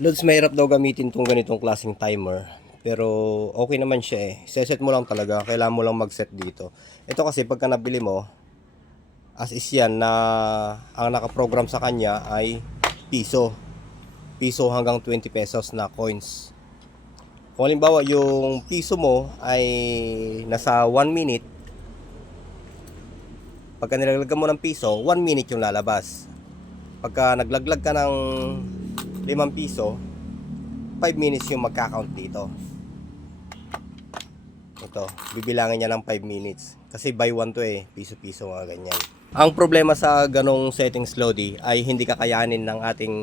Lods, mahirap daw gamitin tong ganitong klaseng timer. Pero okay naman siya eh. Seset mo lang talaga. Kailangan mo lang mag-set dito. Ito kasi pagka nabili mo, as is yan na ang nakaprogram sa kanya ay piso. Piso hanggang 20 pesos na coins. Kung halimbawa yung piso mo ay nasa 1 minute, pagka nilaglag mo ng piso, 1 minute yung lalabas. Pagka naglaglag ka ng 5 piso, 5 minutes yung magka-count dito. Ito, bibilangin niya ng 5 minutes. Kasi by 1 to eh, piso-piso mga ganyan. Ang problema sa ganong settings, Lodi, ay hindi kakayanin ng ating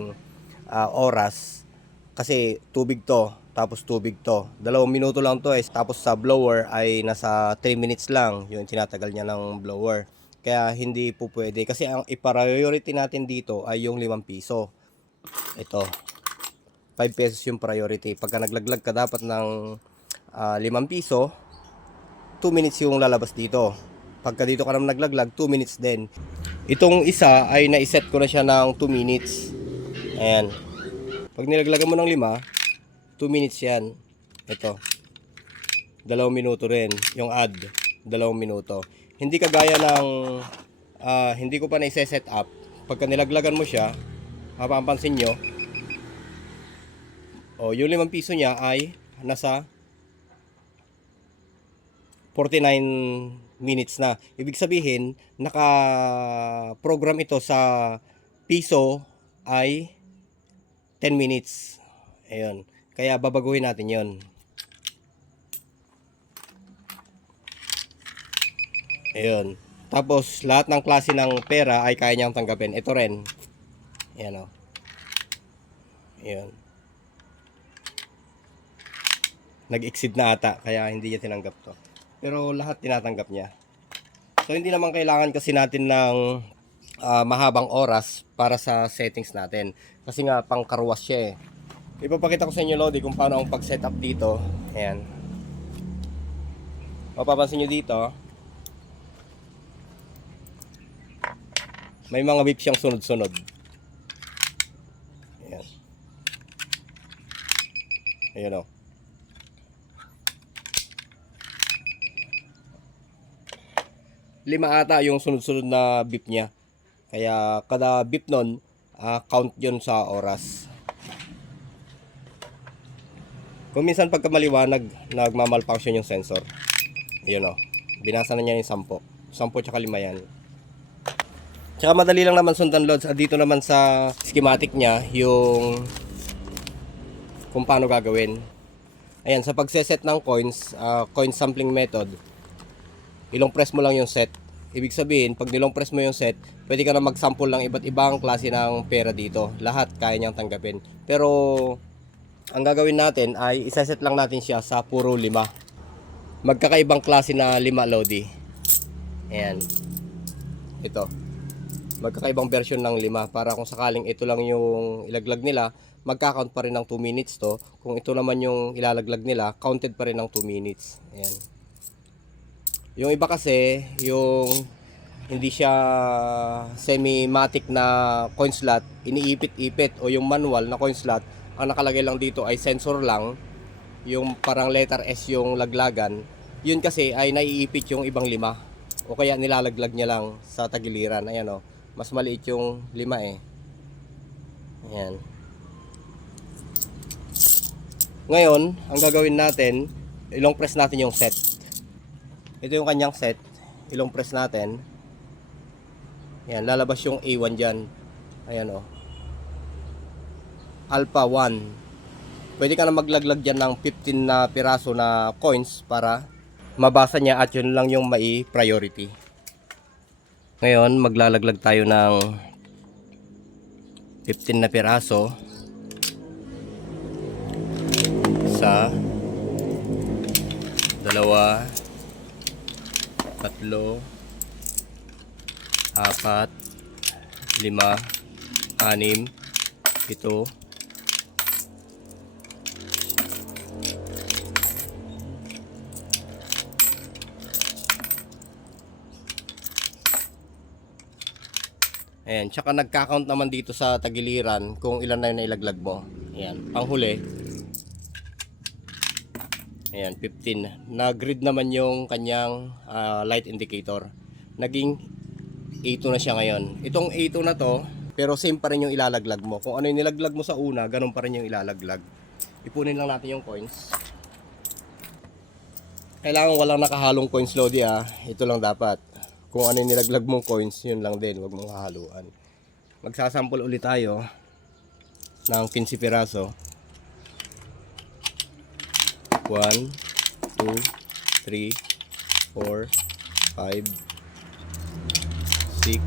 oras. Kasi tubig to, tapos tubig to. 2 minuto lang to eh. Tapos sa blower ay nasa 3 minutes lang yung tinatagal niya ng blower. Kaya hindi po pwede. Kasi ang i-priority natin dito ay yung 5 piso. Ito, 5 pesos yung priority. Pagka naglaglag ka dapat ng 5 piso, 2 minutes yung lalabas dito. Pagka dito ka naman naglaglag, 2 minutes din. Itong isa ay naiset ko na siya ng 2 minutes. Ayan. Pag nilaglagan mo ng 5, 2 minutes yan. Ito. 2 minuto rin. Yung add, 2 minuto. Hindi kagaya ng hindi ko pa na-set up. Pagka nilaglagan mo siya, mapapansin nyo, yung 5 piso niya ay nasa 49 minutes na. Ibig sabihin, naka-program ito sa piso ay 10 minutes. Ayun. Kaya babaguhin natin yon. Ayun. Tapos, lahat ng klase ng pera ay kaya niyang tanggapin. Ito rin. Ayan o. Ayun. Nag-exceed na ata, kaya hindi niya tinanggap to. Pero lahat tinatanggap niya. So hindi naman kailangan kasi natin ng mahabang oras para sa settings natin. Kasi nga pang karwas siya eh. Ipapakita ko sa inyo, Lodi, kung paano ang pag-setup dito. Ayan. Mapapansin nyo dito, may mga beep siyang sunod-sunod. Ayan. Ayan o. 5 ata yung sunod-sunod na beep niya. Kaya kada beep nun, count yun sa oras. Kung minsan pagka maliwanag, nagmamalfunction yung sensor. Yun o. Binasa na niya yung 10. 10 tsaka 5 yan. Tsaka madali lang naman sundan, Lods. Dito naman sa schematic niya, yung kung paano gagawin. Ayan, sa pagseset ng coins, coin sampling method, ilong press mo lang yung set. Ibig sabihin, pag nilong press mo yung set, pwede ka na mag-sample ng iba't ibang klase ng pera dito. Lahat kaya niyang tanggapin. Pero, ang gagawin natin ay isaset lang natin siya sa puro 5. Magkakaibang klase na 5, Lodi. Ayan. Ito. Magkakaibang version ng 5. Para kung sakaling ito lang yung ilaglag nila, magka-count pa rin ng 2 minutes to. Kung ito naman yung ilalaglag nila, counted pa rin ng 2 minutes. Ayan. Yung iba kasi, yung hindi siya semi-matic na coin slot, iniipit-ipit, o yung manual na coin slot, ang nakalagay lang dito ay sensor lang, yung parang letter S yung laglagan. Yun kasi ay naiipit yung ibang 5, o kaya nilalaglag niya lang sa tagiliran. Ayan o, mas maliit yung 5 eh. Ayan. Ngayon, ang gagawin natin, ilong press natin yung set. Ito yung kanyang set. Ilong press natin. Ayan, lalabas yung A1 dyan. Ayan o. Alpha 1. Pwede ka na maglaglag dyan ng 15 na piraso na coins para mabasa niya at yun lang yung mai priority. Ngayon, maglalaglag tayo ng 15 na piraso sa 2, 3, 4, 5, 6, 7, 8. Ayan, tsaka nagka-count naman dito sa tagiliran kung ilan na yung nailaglag mo. Ayan, panghuli. Ayan, 15. Nag-read naman yung kanyang light indicator. Naging A2 na siya ngayon. Itong A2 na to, pero same pa rin yung ilalaglag mo. Kung ano yung nilaglag mo sa una, ganun pa rin yung ilalaglag. Ipunin lang natin yung coins. Kailangan walang nakahalong coins, Lodi, ah. Ito lang dapat. Kung ano yung nilaglag mong coins, yun lang din. Huwag mong hahaluan. Magsasample ulit tayo ng 15 piraso. 1, 2, 3, 4, 5, 6,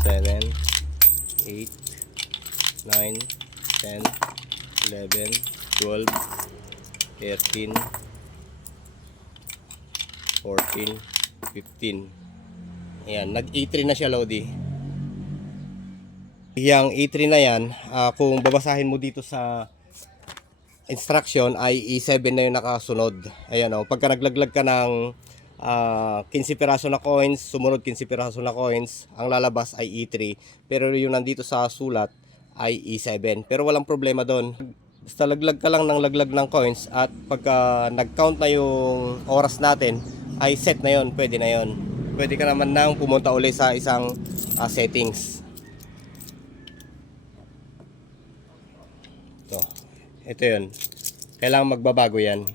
7, 8, 9, 10, 11, 12, 13, 14, 15. Ayan, nag-A3 na siya, Lodi. Yang A3 na yan, kung babasahin mo dito sa instruction ay E7 na yung nakasunod. Ayan o, pagka naglaglag ka ng 15 piraso na coins, sumunod 15 piraso na coins, ang lalabas ay E3. Pero yung nandito sa sulat ay E7. Pero walang problema doon. Basta laglag ka lang ng laglag ng coins at pagka nag-count na yung oras natin, ay set na yon, pwede na yon. Pwede ka naman nang pumunta ulit sa isang settings. Ito yun. Kailangan magbabago yan.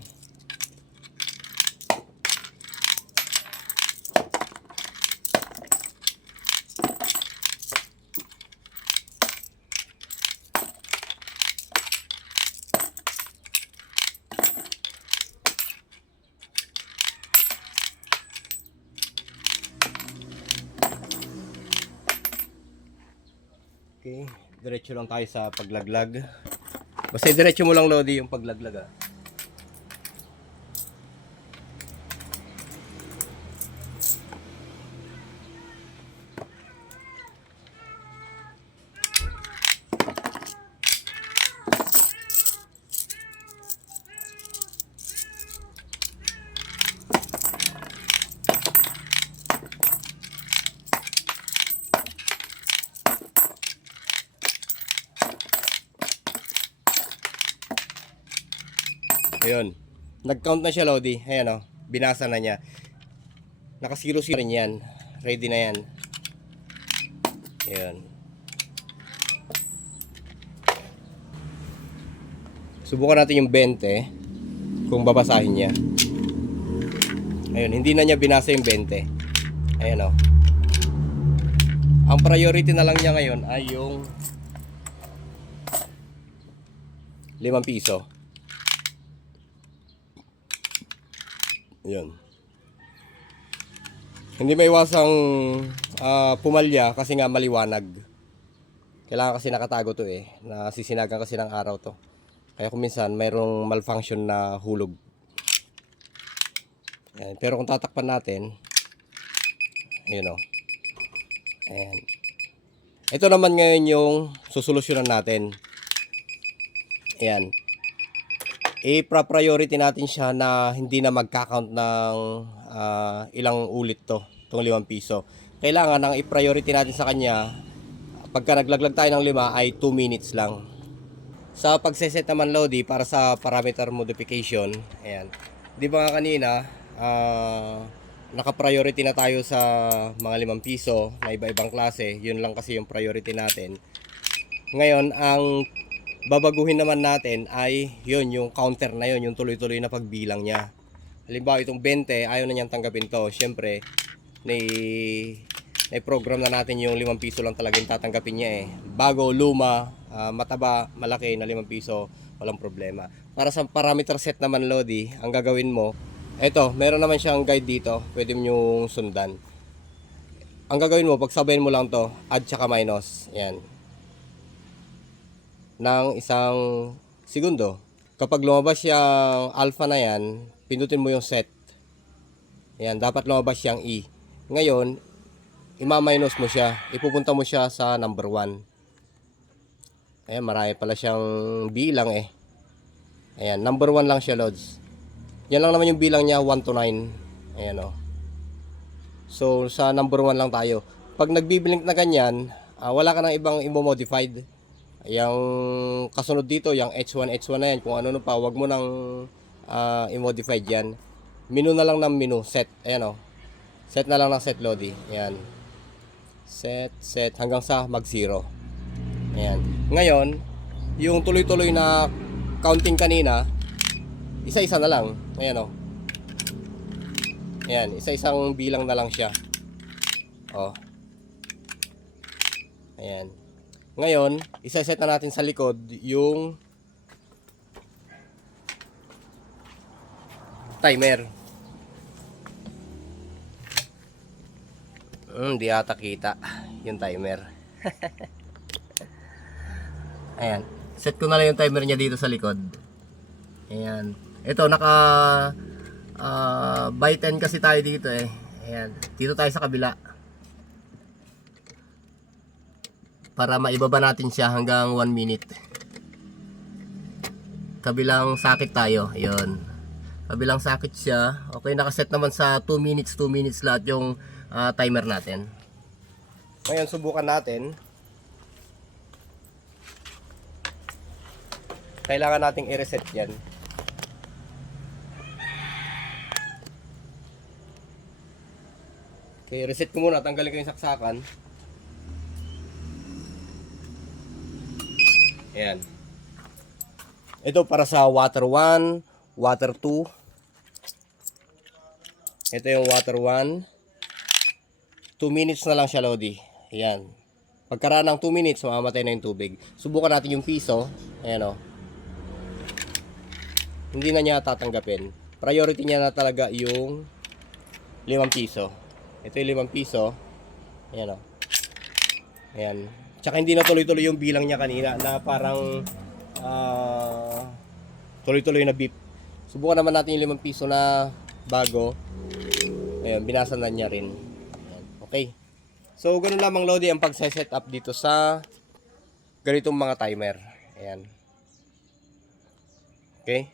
Okay, diretso lang tayo sa paglaglag. Basta diretso mo lang, Lodi, yung paglaglag, ah. Ayun. Nag-count na siya, Lodi. Ayan o. Binasa na niya. Naka-0 rin yan. Ready na yan. Ayun. Subukan natin yung 20 kung babasahin niya. Ayun. Hindi na niya binasa yung 20. Ayan o. Ang priority na lang niya ngayon ay yung 5 piso. Yun. Hindi maiwasang pumalya kasi nga maliwanag. Kailangan kasi nakatago to eh. Nasisinagan kasi ng araw to. Kaya kung minsan mayroong malfunction na hulog. Ayan. Pero kung tatakpan natin, ayun o. Ayan. Ito naman ngayon yung susolusyonan natin. Ayan. I-priority natin siya na hindi na magka-count ng ilang ulit to, itong 5 piso. Kailangan ang i-priority natin sa kanya, pagka naglaglag tayo ng 5 ay 2 minutes lang. Sa pagseset naman, Lodi, para sa parameter modification, ayan. Di ba nga kanina, naka-priority na tayo sa mga 5 piso na iba-ibang klase. Yun lang kasi yung priority natin. Ngayon, ang babaguhin naman natin ay yun, yung counter na yun, yung tuloy-tuloy na pagbilang niya. Halimbawa itong 20, ayaw na niyang tanggapin to. Siyempre, program na natin yung 5 piso lang talaga yung tatanggapin niya eh. Bago, luma, mataba, malaki na 5 piso, walang problema. Para sa parameter set naman, Lodi, ang gagawin mo, eto, meron naman siyang guide dito, pwede mo yung sundan. Ang gagawin mo, pagsabayin mo lang to, add tsaka minus, yan, ng 1 segundo. Kapag lumabas yung alpha na yan, pindutin mo yung set. Ayan, dapat lumabas yung E. Ngayon, ima-minus mo siya. Ipupunta mo siya sa number 1. Ayan, marami pala siyang bilang eh. Ayan, number 1 lang siya, Lods. Yan lang naman yung bilang niya, 1 to 9. Ayan o. So, sa number 1 lang tayo. Pag nagbiblink na ganyan, wala ka ng ibang imo-modified. Yung kasunod dito, yung H1, H1 na yan, kung ano pa, wag mo nang i-modify yan. Menu na lang ng menu, set. Ayan o. Set na lang ng set, Lodi. Ayan. Set, hanggang sa mag-0. Ayan. Ngayon, yung tuloy-tuloy na counting kanina, isa-isa na lang. Ayan o. Ayan, isa-isang bilang na lang siya. O. Ayan. Ngayon, isa-set na natin sa likod yung timer. Di ata kita yung timer. Ayan. Set ko na lang yung timer niya dito sa likod. Ayan. Ito, naka by 10 kasi tayo dito eh. Ayan. Dito tayo sa kabila. Para maibaba natin siya hanggang 1 minute. Kabilang sakit tayo. Ayun. Kabilang sakit siya. Okay, nakaset naman sa 2 minutes lahat yung timer natin. Ngayon, subukan natin. Kailangan nating i-reset yan. Okay, reset ko muna. Tanggalin ko yung saksakan. Ayan. Ito para sa water 1, water 2. Ito yung water 1. 2 minutes na lang siya, Lodi. Ayan. Pagkaraan ng 2 minutes, mamamatay na yung tubig. Subukan natin yung piso. Ayan o. Hindi na niya tatanggapin. Priority niya na talaga yung 5 piso. Ito yung 5 piso. Ayan o. Ayan. Tsaka hindi na tuloy-tuloy yung bilang niya kanina na parang tuloy-tuloy na beep. Subukan naman natin yung 5 piso na bago. Ayan, binasan na niya rin. Ayan, okay. So, ganun lamang, Lodi, ang pagse-set up dito sa ganitong mga timer. Ayan. Okay.